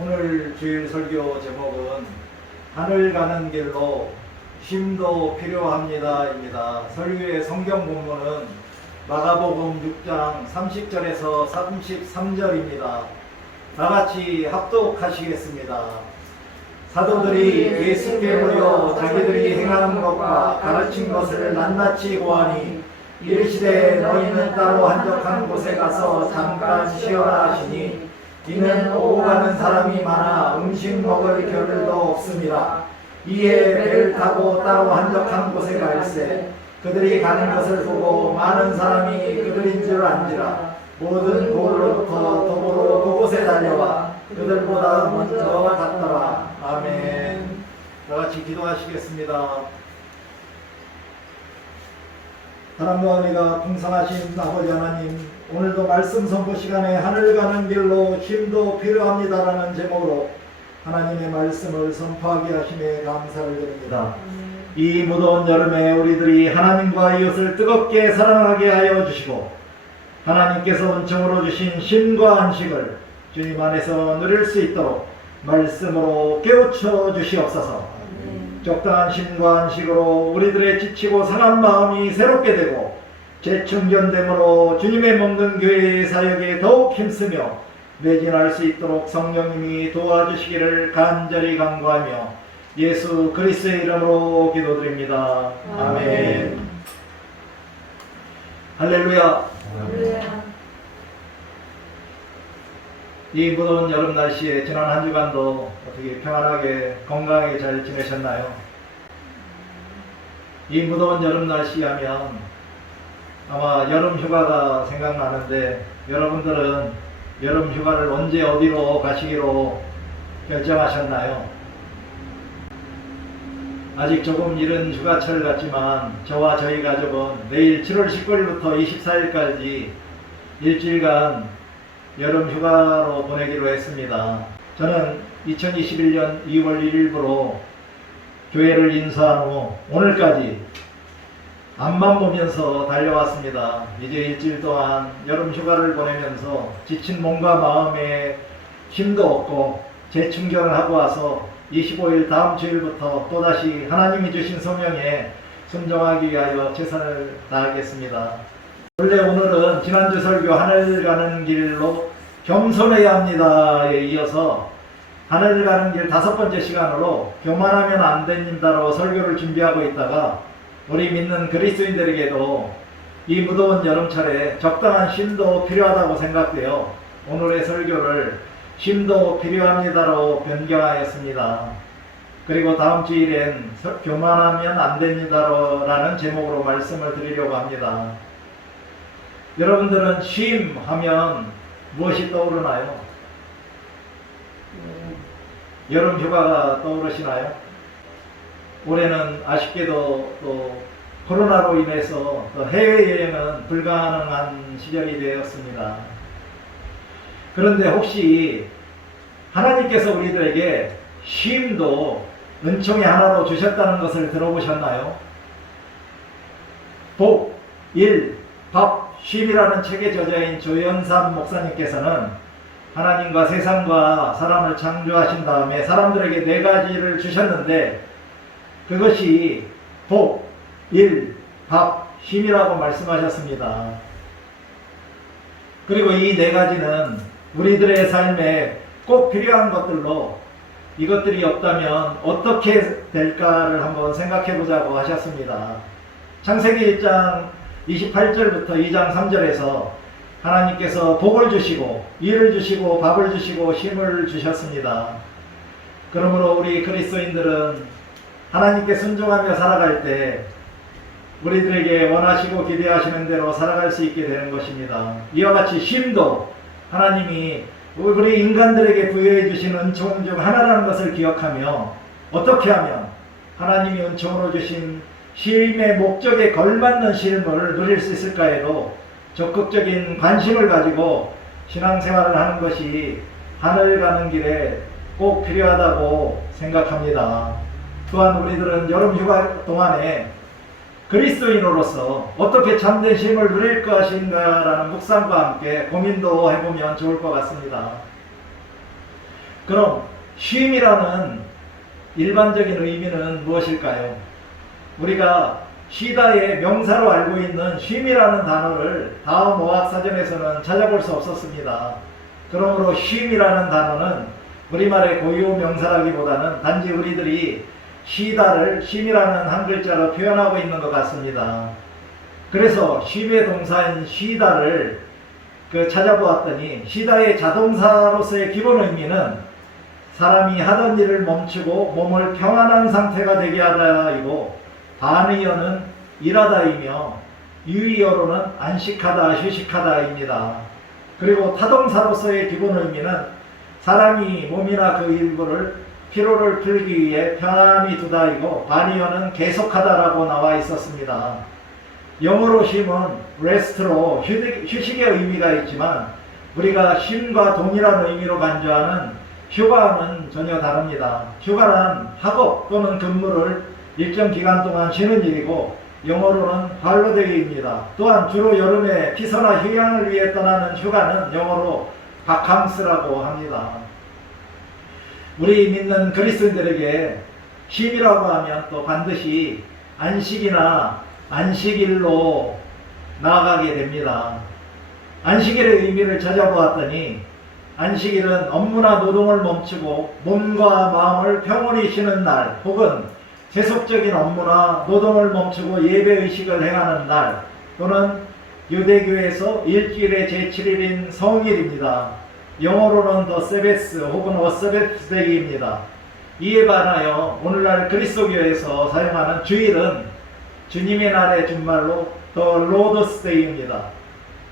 오늘 주일 설교 제목은 하늘 가는 길로 쉼도 필요합니다입니다. 설교의 성경 본문은 마가복음 6장 30절에서 33절입니다. 다같이 합독하시겠습니다. 사도들이 예수께 모여 자기들이 행한 것과 가르친 것을 낱낱이 고하니 이르시되 너희는 따로 한적한 곳에 가서 잠깐 쉬어라 하시니 이는 오고 가는 사람이 많아 음식 먹을 겨를도 없습니다. 이에 배를 타고 따로 한적한 곳에 갈새 그들이 가는 것을 보고 많은 사람이 그들인 줄 안지라 모든 고을로부터 도보로 그곳에 달려와 그들보다 먼저 갔더라. 아멘. 다같이 기도하시겠습니다. 사랑과 은혜가 풍성하신 아버지 하나님, 오늘도 말씀 선포 시간에 하늘 가는 길로 쉼도 필요합니다라는 제목으로 하나님의 말씀을 선포하게 하심에 감사를 드립니다. 이 무더운 여름에 우리들이 하나님과 이웃을 뜨겁게 사랑하게 하여 주시고 하나님께서 은총으로 주신 쉼과 안식을 주님 안에서 누릴 수 있도록 말씀으로 깨우쳐 주시옵소서. 적당한 쉼과 안식으로 우리들의 지치고 상한 마음이 새롭게 되고 재충전됨으로 주님의 먹는 교회의 사역에 더욱 힘쓰며 매진할 수 있도록 성령님이 도와주시기를 간절히 간구하며 예수 그리스도의 이름으로 기도드립니다. 아멘. 할렐루야. 이 무더운 여름 날씨에 지난 한 주간도 어떻게 평안하게 건강하게 잘 지내셨나요? 이 무더운 여름 날씨 하면 아마 여름 휴가가 생각나는데 여러분들은 여름 휴가를 언제 어디로 가시기로 결정하셨나요? 아직 조금 이른 휴가철 같지만 저와 저희 가족은 내일 7월 19일부터 24일까지 일주일간 여름 휴가로 보내기로 했습니다. 저는 2021년 2월 1일부로 교회를 인수한 후 오늘까지 앞만 보면서 달려왔습니다. 이제 일주일 동안 여름 휴가를 보내면서 지친 몸과 마음에 힘도 없고 재충전을 하고 와서 25일 다음 주일부터 또다시 하나님이 주신 소명에 순종하기 위하여 최선을 다하겠습니다. 원래 오늘은 지난주 설교 하늘 가는 길로 겸손해야 합니다에 이어서 하늘 가는 길 5번째 시간으로 교만하면 안 됩니다로 설교를 준비하고 있다가 우리 믿는 그리스도인들에게도 이 무더운 여름철에 적당한 쉼도 필요하다고 생각되어 오늘의 설교를 쉼도 필요합니다로 변경하였습니다. 그리고 다음 주일엔 교만하면 안 됩니다라는 제목으로 말씀을 드리려고 합니다. 여러분들은 쉼 하면 무엇이 떠오르나요? 여름 휴가가 떠오르시나요? 올해는 아쉽게도 또 코로나로 인해서 또 해외여행은 불가능한 시절이 되었습니다. 그런데 혹시 하나님께서 우리들에게 쉼도 은총의 하나로 주셨다는 것을 들어보셨나요? 복, 일, 밥, 쉼이라는 책의 저자인 조연삼 목사님께서는 하나님과 세상과 사람을 창조하신 다음에 사람들에게 4가지를 주셨는데 그것이 복, 일, 밥, 쉼이라고 말씀하셨습니다. 그리고 이 4가지는 우리들의 삶에 꼭 필요한 것들로 이것들이 없다면 어떻게 될까를 한번 생각해 보자고 하셨습니다. 창세기 1장 28절부터 2장 3절에서 하나님께서 복을 주시고 일을 주시고 밥을 주시고 쉼을 주셨습니다. 그러므로 우리 그리스도인들은 하나님께 순종하며 살아갈 때 우리들에게 원하시고 기대하시는 대로 살아갈 수 있게 되는 것입니다. 이와 같이 쉼도 하나님이 우리 인간들에게 부여해 주신 은총 중 하나라는 것을 기억하며 어떻게 하면 하나님이 은총으로 주신 쉼의 목적에 걸맞는 쉼을 누릴 수 있을까에도 적극적인 관심을 가지고 신앙생활을 하는 것이 하늘 가는 길에 꼭 필요하다고 생각합니다. 또한 우리들은 여름 휴가 동안에 그리스도인으로서 어떻게 참된 쉼을 누릴 것인가라는 묵상과 함께 고민도 해보면 좋을 것 같습니다. 그럼 쉼이라는 일반적인 의미는 무엇일까요? 우리가 쉬다의 명사로 알고 있는 쉼이라는 단어를 다음 어학사전에서는 찾아볼 수 없었습니다. 그러므로 쉼이라는 단어는 우리말의 고유 명사라기보다는 단지 우리들이 쉬다를 쉼이라는 한 글자로 표현하고 있는 것 같습니다. 그래서 쉼의 동사인 쉬다를 찾아보았더니 쉬다의 자동사로서의 기본 의미는 사람이 하던 일을 멈추고 몸을 평안한 상태가 되게 하다이고, 반의어는 일하다이며 유의어로는 안식하다, 휴식하다입니다. 그리고 타동사로서의 기본 의미는 사람이 몸이나 그 일부를 피로를 풀기 위해 편안히 두다이고, 반의어는 계속하다라고 나와 있었습니다. 영어로 쉼은 rest로 휴식의 의미가 있지만 우리가 쉼과 동일한 의미로 간주하는 휴가는 전혀 다릅니다. 휴가란 학업 또는 근무를 일정 기간 동안 쉬는 일이고, 영어로는 할로데이입니다. 또한 주로 여름에 피서나 휴양을 위해 떠나는 휴가는 영어로 바캉스라고 합니다. 우리 믿는 그리스도인들에게 쉼이라고 하면 또 반드시 안식이나 안식일로 나아가게 됩니다. 안식일의 의미를 찾아보았더니 안식일은 업무나 노동을 멈추고 몸과 마음을 평온히 쉬는 날, 혹은 세속적인 업무나 노동을 멈추고 예배의식을 행하는 날, 또는 유대교에서 일주일의 제7일인 성일입니다. 영어로는 The Sabbath 혹은 A Sabbath Day입니다. 이에 반하여 오늘날 그리스도교에서 사용하는 주일은 주님의 날의 준말로 The Lord's Day입니다.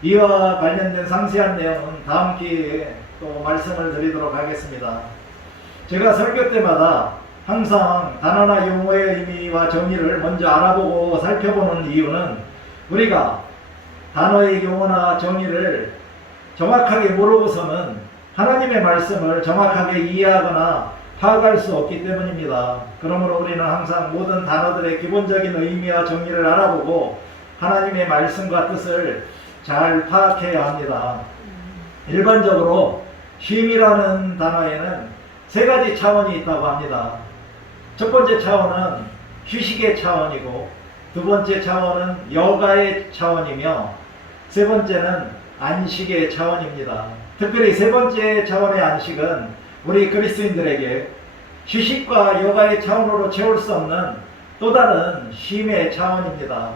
이와 관련된 상세한 내용은 다음 기회에 또 말씀을 드리도록 하겠습니다. 제가 설교 때마다 항상 단어나 용어의 의미와 정의를 먼저 알아보고 살펴보는 이유는 우리가 단어의 용어나 정의를 정확하게 모르고서는 하나님의 말씀을 정확하게 이해하거나 파악할 수 없기 때문입니다. 그러므로 우리는 항상 모든 단어들의 기본적인 의미와 정의를 알아보고 하나님의 말씀과 뜻을 잘 파악해야 합니다. 일반적으로 쉼이라는 단어에는 세 가지 차원이 있다고 합니다. 첫 번째 차원은 휴식의 차원이고, 두 번째 차원은 여가의 차원이며, 세 번째는 안식의 차원입니다. 특별히 세 번째 차원의 안식은 우리 그리스도인들에게 휴식과 여가의 차원으로 채울 수 없는 또 다른 쉼의 차원입니다.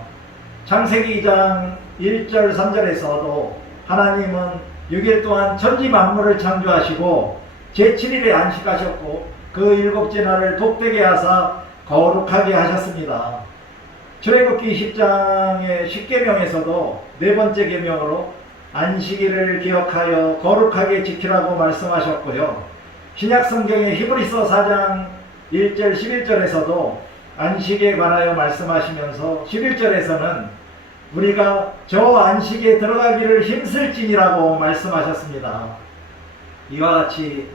창세기 2장 1절 3절에서도 하나님은 6일 동안 천지 만물을 창조하시고 제7일에 안식하셨고 그 7째 날을 복되게 하사 거룩하게 하셨습니다. 출애굽기 10장의 10계명에서도 네 번째 계명으로 안식일을 기억하여 거룩하게 지키라고 말씀하셨고요. 신약성경의 히브리서 4장 1절 11절에서도 안식에 관하여 말씀하시면서 11절에서는 우리가 저 안식에 들어가기를 힘쓸지니라고 말씀하셨습니다. 이와 같이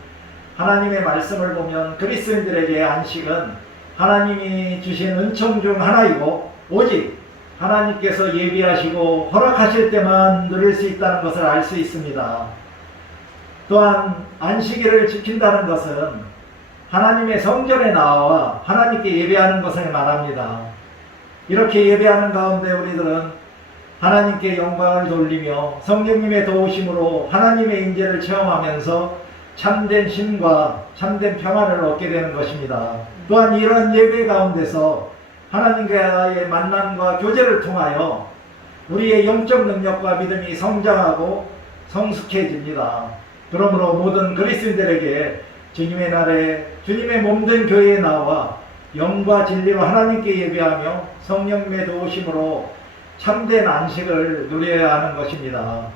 하나님의 말씀을 보면 그리스도인들에게 안식은 하나님이 주신 은총 중 하나이고 오직 하나님께서 예비하시고 허락하실 때만 누릴 수 있다는 것을 알 수 있습니다. 또한 안식일을 지킨다는 것은 하나님의 성전에 나와 하나님께 예배하는 것을 말합니다. 이렇게 예배하는 가운데 우리들은 하나님께 영광을 돌리며 성령님의 도우심으로 하나님의 인재를 체험하면서 참된 쉼과 참된 평안을 얻게 되는 것입니다. 또한 이런 예배 가운데서 하나님과의 만남과 교제를 통하여 우리의 영적 능력과 믿음이 성장하고 성숙해집니다. 그러므로 모든 그리스도인들에게 주님의 날에 주님의 몸된 교회에 나와 영과 진리로 하나님께 예배하며 성령님의 도우심으로 참된 안식을 누려야 하는 것입니다.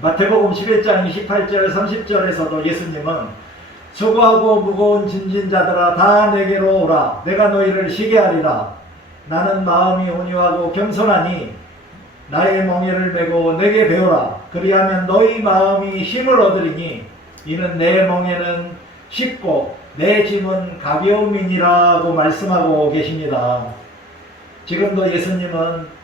마태복음 11장 28절 30절에서도 예수님은 수고하고 무거운 짐진 자들아 다 내게로 오라. 내가 너희를 쉬게 하리라. 나는 마음이 온유하고 겸손하니 나의 멍에를 메고 내게 배우라. 그리하면 너희 마음이 힘을 얻으리니 이는 내 멍에는 쉽고 내 짐은 가벼움이니라고 말씀하고 계십니다. 지금도 예수님은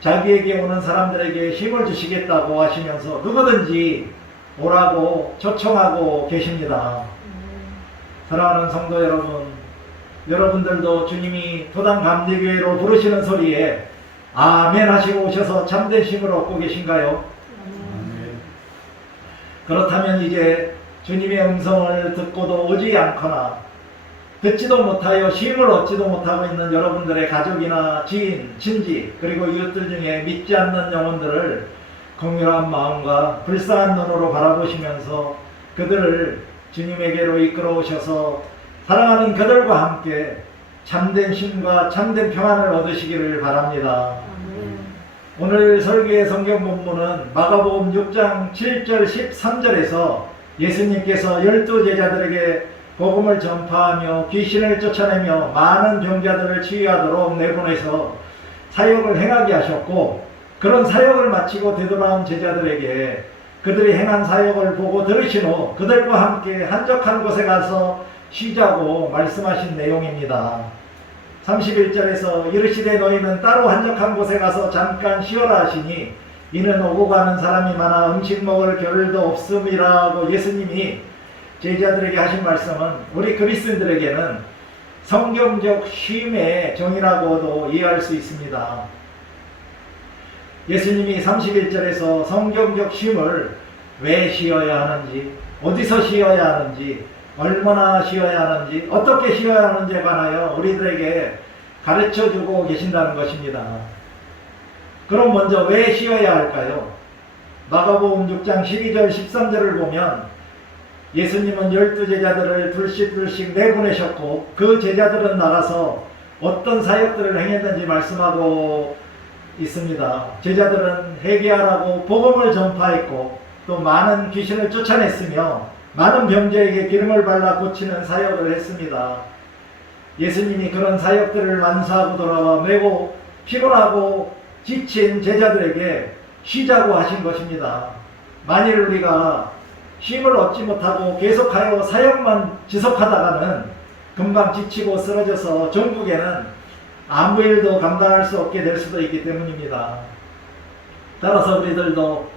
자기에게 오는 사람들에게 힘을 주시겠다고 하시면서 누구든지 오라고 초청하고 계십니다. 사랑하는 성도 여러분, 여러분들도 주님이 토당 감리교회로 부르시는 소리에 아멘 하시고 오셔서 참된 쉼을 얻고 계신가요? 그렇다면 이제 주님의 음성을 듣고도 오지 않거나 듣지도 못하여 쉼을 얻지도 못하고 있는 여러분들의 가족이나 지인, 친지, 그리고 이웃들 중에 믿지 않는 영혼들을 긍휼한 마음과 불쌍한 눈으로 바라보시면서 그들을 주님에게로 이끌어 오셔서 사랑하는 그들과 함께 참된 쉼과 참된 평안을 얻으시기를 바랍니다. 오늘 설교의 성경 본문은 마가복음 6장 7절 13절에서 예수님께서 12제자들에게 복음을 전파하며 귀신을 쫓아내며 많은 병자들을 치유하도록 내보내서 사역을 행하게 하셨고, 그런 사역을 마치고 되돌아온 제자들에게 그들이 행한 사역을 보고 들으신 후 그들과 함께 한적한 곳에 가서 쉬자고 말씀하신 내용입니다. 31절에서 이르시되 너희는 따로 한적한 곳에 가서 잠깐 쉬어라 하시니 이는 오고 가는 사람이 많아 음식 먹을 겨를도 없음이라고 예수님이 제자들에게 하신 말씀은 우리 그리스도인들에게는 성경적 쉼의 정의라고도 이해할 수 있습니다. 예수님이 31절에서 성경적 쉼을 왜 쉬어야 하는지, 어디서 쉬어야 하는지, 얼마나 쉬어야 하는지, 어떻게 쉬어야 하는지에 관하여 우리들에게 가르쳐주고 계신다는 것입니다. 그럼 먼저 왜 쉬어야 할까요? 마가복음 6장 12절 13절을 보면 예수님은 12제자들을 둘씩 내보내셨고 그 제자들은 나가서 어떤 사역들을 행했는지 말씀하고 있습니다. 제자들은 회개하라고 복음을 전파했고 또 많은 귀신을 쫓아냈으며 많은 병자에게 기름을 발라 고치는 사역을 했습니다. 예수님이 그런 사역들을 완수하고 돌아와 매우 피곤하고 지친 제자들에게 쉬자고 하신 것입니다. 만일 우리가 쉼을 얻지 못하고 계속하여 사역만 지속하다가는 금방 지치고 쓰러져서 전국에는 아무 일도 감당할 수 없게 될 수도 있기 때문입니다. 따라서 우리들도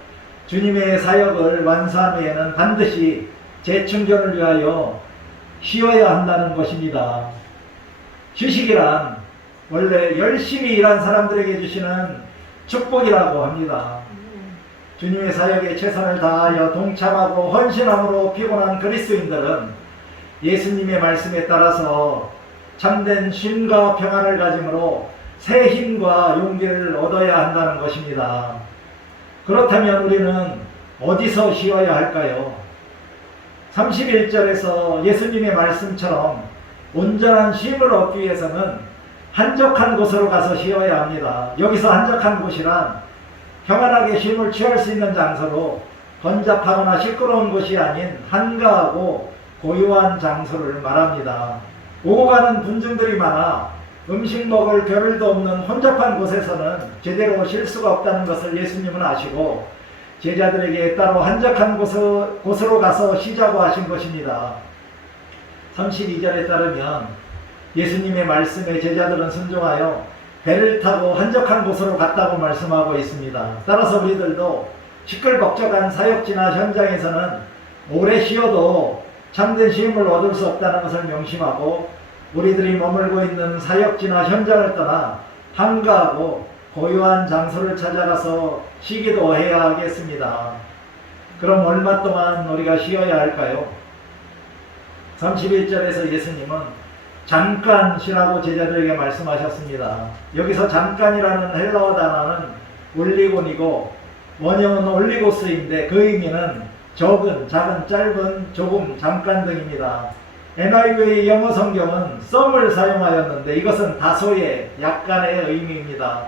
주님의 사역을 완수한 후에는 반드시 재충전을 위하여 쉬어야 한다는 것입니다. 휴식이란 원래 열심히 일한 사람들에게 주시는 축복이라고 합니다. 주님의 사역에 최선을 다하여 동참하고 헌신함으로 피곤한 그리스도인들은 예수님의 말씀에 따라서 참된 쉼과 평안을 가짐으로 새 힘과 용기를 얻어야 한다는 것입니다. 그렇다면 우리는 어디서 쉬어야 할까요? 31절에서 예수님의 말씀처럼 온전한 쉼을 얻기 위해서는 한적한 곳으로 가서 쉬어야 합니다. 여기서 한적한 곳이란 평안하게 쉼을 취할 수 있는 장소로 번잡하거나 시끄러운 곳이 아닌 한가하고 고요한 장소를 말합니다. 오고 가는 분중들이 많아 음식 먹을 겨를도 없는 혼잡한 곳에서는 제대로 쉴 수가 없다는 것을 예수님은 아시고 제자들에게 따로 한적한 곳으로 가서 쉬자고 하신 것입니다. 32절에 따르면 예수님의 말씀에 제자들은 순종하여 배를 타고 한적한 곳으로 갔다고 말씀하고 있습니다. 따라서 우리들도 시끌벅적한 사역지나 현장에서는 오래 쉬어도 참된 쉼을 얻을 수 없다는 것을 명심하고 우리들이 머물고 있는 사역지나 현장을 떠나 한가하고 고요한 장소를 찾아가서 쉬기도 해야 하겠습니다. 그럼 얼마 동안 우리가 쉬어야 할까요? 31절에서 예수님은 잠깐 쉬라고 제자들에게 말씀하셨습니다. 여기서 잠깐이라는 헬라어 단어는 올리곤이고 원형은 올리고스인데 그 의미는 적은, 작은, 짧은, 조금, 잠깐 등입니다. NIV의 영어 성경은 some을 사용하였는데 이것은 다소의, 약간의 의미입니다.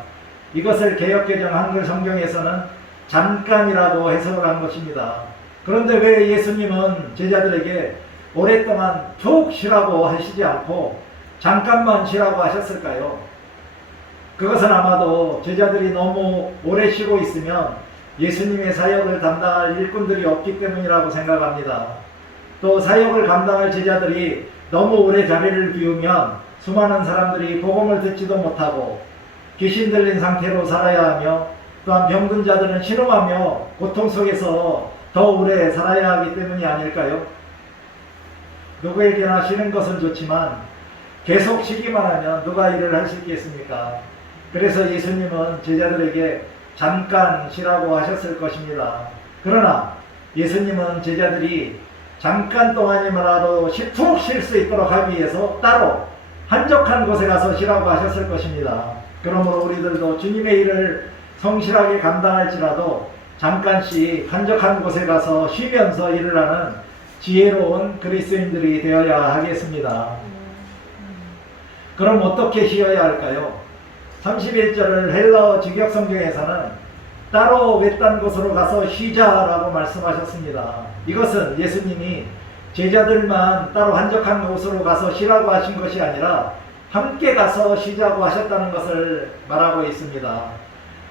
이것을 개역개정 한글 성경에서는 잠깐이라고 해석을 한 것입니다. 그런데 왜 예수님은 제자들에게 오랫동안 푹 쉬라고 하시지 않고 잠깐만 쉬라고 하셨을까요? 그것은 아마도 제자들이 너무 오래 쉬고 있으면 예수님의 사역을 감당할 일꾼들이 없기 때문이라고 생각합니다. 또 사역을 감당할 제자들이 너무 오래 자리를 비우면 수많은 사람들이 복음을 듣지도 못하고 귀신 들린 상태로 살아야 하며 또한 병든 자들은 신음하며 고통 속에서 더 오래 살아야 하기 때문이 아닐까요? 누구에게나 쉬는 것은 좋지만 계속 쉬기만 하면 누가 일을 할 수 있겠습니까? 그래서 예수님은 제자들에게 잠깐 쉬라고 하셨을 것입니다. 그러나 예수님은 제자들이 잠깐 동안이라도 푹 쉴 수 있도록 하기 위해서 따로 한적한 곳에 가서 쉬라고 하셨을 것입니다. 그러므로 우리들도 주님의 일을 성실하게 감당할지라도 잠깐씩 한적한 곳에 가서 쉬면서 일을 하는 지혜로운 그리스도인들이 되어야 하겠습니다. 그럼 어떻게 쉬어야 할까요? 31절을 헬라어 직역성경에서는 따로 외딴 곳으로 가서 쉬자라고 말씀하셨습니다. 이것은 예수님이 제자들만 따로 한적한 곳으로 가서 쉬라고 하신 것이 아니라 함께 가서 쉬자고 하셨다는 것을 말하고 있습니다.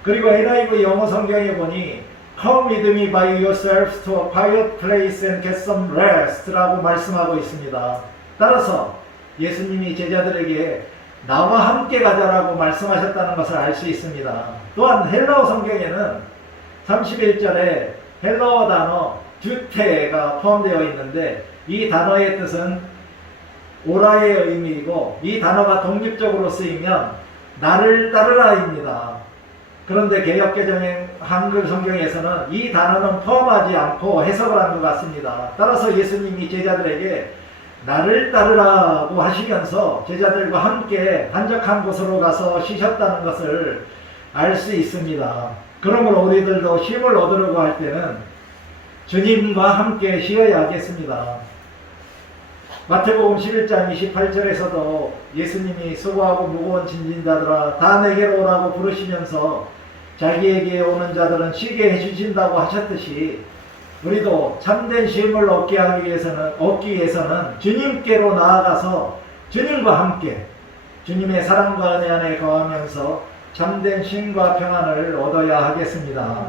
그리고 NIV 영어 성경에 보니 Come with me by yourselves to a quiet place and get some rest 라고 말씀하고 있습니다. 따라서 예수님이 제자들에게 나와 함께 가자라고 말씀하셨다는 것을 알 수 있습니다. 또한 헬라어 성경에는 31절에 헬라어 단어 듀테가 포함되어 있는데 이 단어의 뜻은 오라의 의미이고 이 단어가 독립적으로 쓰이면 나를 따르라입니다. 그런데 개역개정의 한글 성경에서는 이 단어는 포함하지 않고 해석을 한 것 같습니다. 따라서 예수님이 제자들에게 나를 따르라고 하시면서 제자들과 함께 한적한 곳으로 가서 쉬셨다는 것을 알 수 있습니다. 그러므로 우리들도 쉼을 얻으려고 할 때는 주님과 함께 쉬어야 하겠습니다. 마태복음 11장 28절에서도 예수님이 수고하고 무거운 짐진 자들아 다 내게로 오라고 부르시면서 자기에게 오는 자들은 쉬게 해주신다고 하셨듯이 우리도 참된 쉼을 얻기 위해서는 주님께로 나아가서 주님과 함께 주님의 사랑과 은혜 안에 거하면서 참된 쉼과 평안을 얻어야 하겠습니다.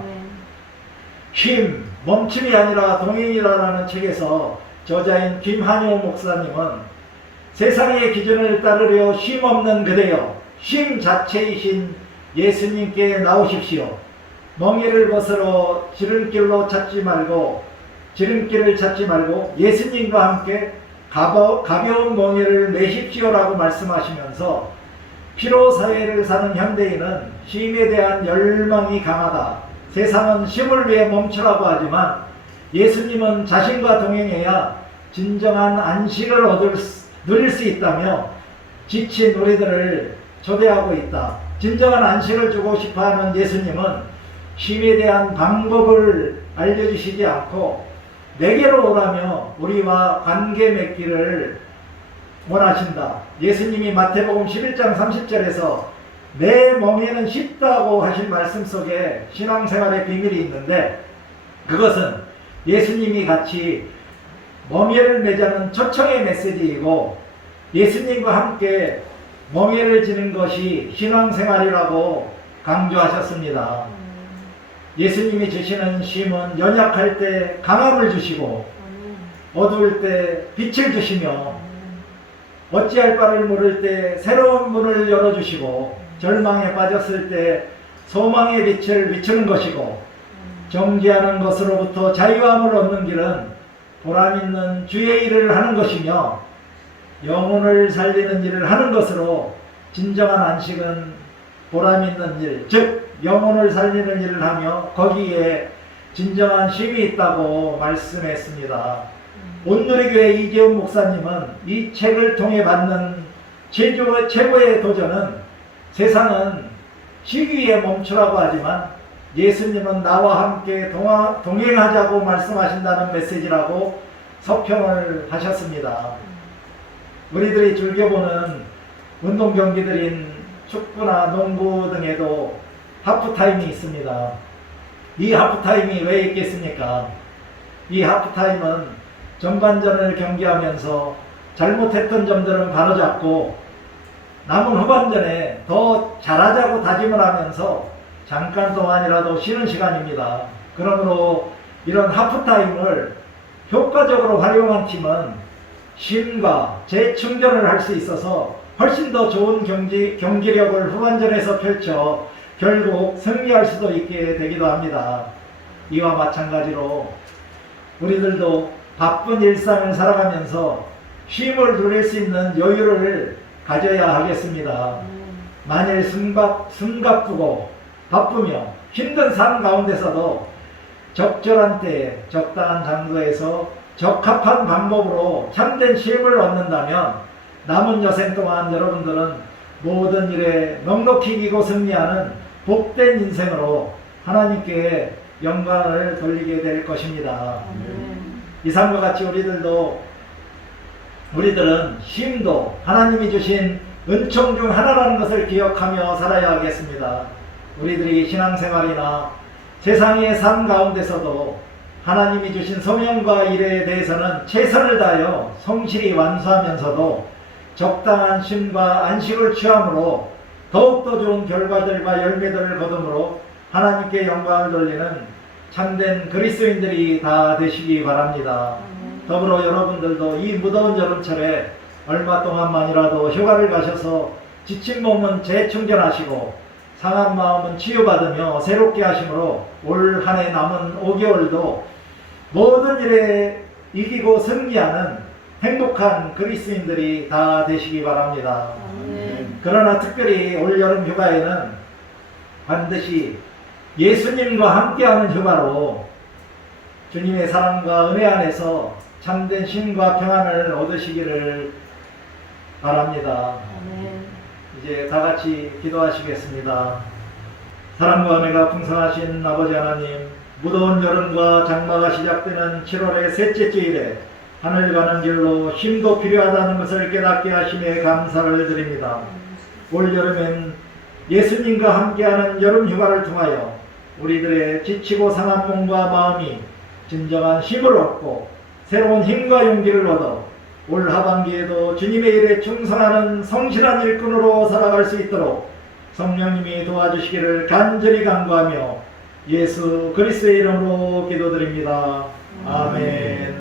쉼, 멈춤이 아니라 동행이라는 책에서 저자인 김한효 목사님은 세상의 기준을 따르려 쉼 없는 그대여 쉼 자체이신 예수님께 나오십시오. 멍에를 벗으러 지름길을 찾지 말고 예수님과 함께 가벼운 멍에를 메십시오라고 말씀하시면서 피로사회를 사는 현대인은 쉼에 대한 열망이 강하다. 세상은 쉼을 위해 멈추라고 하지만 예수님은 자신과 동행해야 진정한 안식을 누릴 수 있다며 지친 우리들을 초대하고 있다. 진정한 안식을 주고 싶어하는 예수님은 쉼에 대한 방법을 알려주시지 않고 내게로 오라며 우리와 관계 맺기를 원하신다. 예수님이 마태복음 11장 30절에서 내 멍에는 쉽다고 하신 말씀 속에 신앙생활의 비밀이 있는데 그것은 예수님이 같이 멍에를 매자는 초청의 메시지이고 예수님과 함께 멍에를 지는 것이 신앙생활이라고 강조하셨습니다. 예수님이 주시는 쉼은 연약할 때 강함을 주시고 어두울 때 빛을 주시며 어찌할 바를 모를 때 새로운 문을 열어주시고 절망에 빠졌을 때 소망의 빛을 비추는 것이고 정죄하는 것으로부터 자유함을 얻는 길은 보람있는 주의 일을 하는 것이며 영혼을 살리는 일을 하는 것으로 진정한 안식은 보람있는 일, 즉 영혼을 살리는 일을 하며 거기에 진정한 쉼이 있다고 말씀했습니다. 온누리교회 이재훈 목사님은 이 책을 통해 받는 최고의 도전은 세상은 쉬기 위해 멈추라고 하지만 예수님은 나와 함께 동행하자고 말씀하신다는 메시지라고 서평을 하셨습니다. 우리들이 즐겨보는 운동 경기들인 축구나 농구 등에도 하프타임이 있습니다. 이 하프타임이 왜 있겠습니까? 이 하프타임은 전반전을 경기하면서 잘못했던 점들은 바로잡고 남은 후반전에 더 잘하자고 다짐을 하면서 잠깐 동안이라도 쉬는 시간입니다. 그러므로 이런 하프타임을 효과적으로 활용한 팀은 쉼과 재충전을 할 수 있어서 훨씬 더 좋은 경기력을 후반전에서 펼쳐 결국 승리할 수도 있게 되기도 합니다. 이와 마찬가지로 우리들도 바쁜 일상을 살아가면서 쉼을 누릴 수 있는 여유를 가져야 하겠습니다. 만일 숨가쁘고 바쁘며 힘든 삶 가운데서도 적절한 때에 적당한 장소에서 적합한 방법으로 참된 쉼을 얻는다면 남은 여생 동안 여러분들은 모든 일에 넉넉히 이기고 승리하는 복된 인생으로 하나님께 영광을 돌리게 될 것입니다. 이상과 같이 우리들은 쉼도 하나님이 주신 은총 중 하나라는 것을 기억하며 살아야 하겠습니다. 우리들이 신앙생활이나 세상의 삶 가운데서도 하나님이 주신 소명과 일에 대해서는 최선을 다하여 성실히 완수하면서도 적당한 쉼과 안식을 취함으로 더욱더 좋은 결과들과 열매들을 거둠으로 하나님께 영광을 돌리는 참된 그리스도인들이 다 되시기 바랍니다. 더불어 여러분들도 이 무더운 여름철에 얼마 동안만이라도 휴가를 가셔서 지친 몸은 재충전하시고 상한 마음은 치유받으며 새롭게 하심으로 올 한 해 남은 5개월도 모든 일에 이기고 승리하는 행복한 그리스도인들이 다 되시기 바랍니다. 그러나 특별히 올여름 휴가에는 반드시 예수님과 함께하는 휴가로 주님의 사랑과 은혜 안에서 참된 쉼과 평안을 얻으시기를 바랍니다. 이제 다 같이 기도하시겠습니다. 사랑과 은혜가 풍성하신 아버지 하나님, 무더운 여름과 장마가 시작되는 7월의 셋째 주일에 하늘 가는 길로 쉼도 필요하다는 것을 깨닫게 하심에 감사를 드립니다. 올 여름엔 예수님과 함께하는 여름 휴가를 통하여 우리들의 지치고 상한 몸과 마음이 진정한 쉼을 얻고 새로운 힘과 용기를 얻어 올 하반기에도 주님의 일에 충성하는 성실한 일꾼으로 살아갈 수 있도록 성령님이 도와주시기를 간절히 간구하며 예수 그리스도의 이름으로 기도드립니다. 아멘.